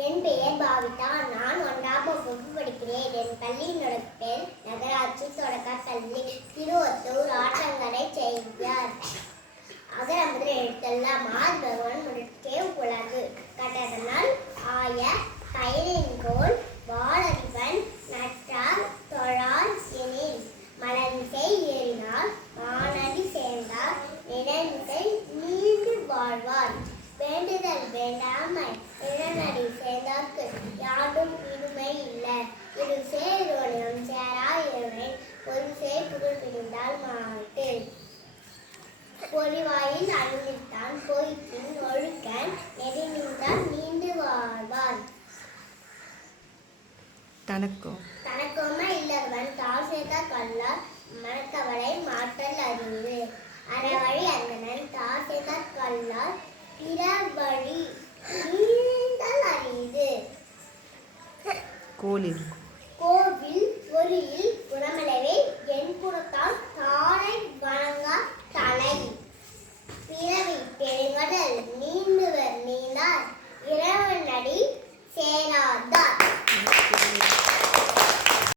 என் பெயர் பாவிதா. நான் 1ஆம் வகுப்பு படிக்கிறேன். என் பள்ளியினோட பேர் நகராட்சி தொடக்கப் பள்ளி, திருவொத்தூர், ஆற்றங்கரை, செய்யார். அகர முதல் எழுத்தெல்லாம் ஆதிபகவான் முடக்கே உலகு. கடனால் ஆய பயனின்கோள் வாழறிவன் நற்றார் தொழார் எனில், மலர்மிசை ஏறினார் மானடி சேர்ந்தார் நிலமிசை நீண்டு வாழ்வார். வேண்டுதல் வேண்டாமை இளநடி சேர்ந்தார்க்கு யாரும் இடுமை இல்லை. இரு சேரோனியம் சேரா இருமை ஒரு சேர் புகழ் பிரிந்தால் மாட்டு. பொறிவாயில் அழுந்தான் பொய்ப்பின் ஒழுக்கன் நெறி நின்றால் நீண்டு வாழ்வார். தனக்கோமை இல்லவன் தாழ் சேர்த்தார் கல்லார் மனக்கவலை மாற்றல் அறிவு. அறவழி அந்தனன் தாழ் சேர்த்தார் கல்லார் பிறவழி நீண்டல் அறிவு. கோவில் பொறியில் புறமளவே என் புறத்தால் தாழை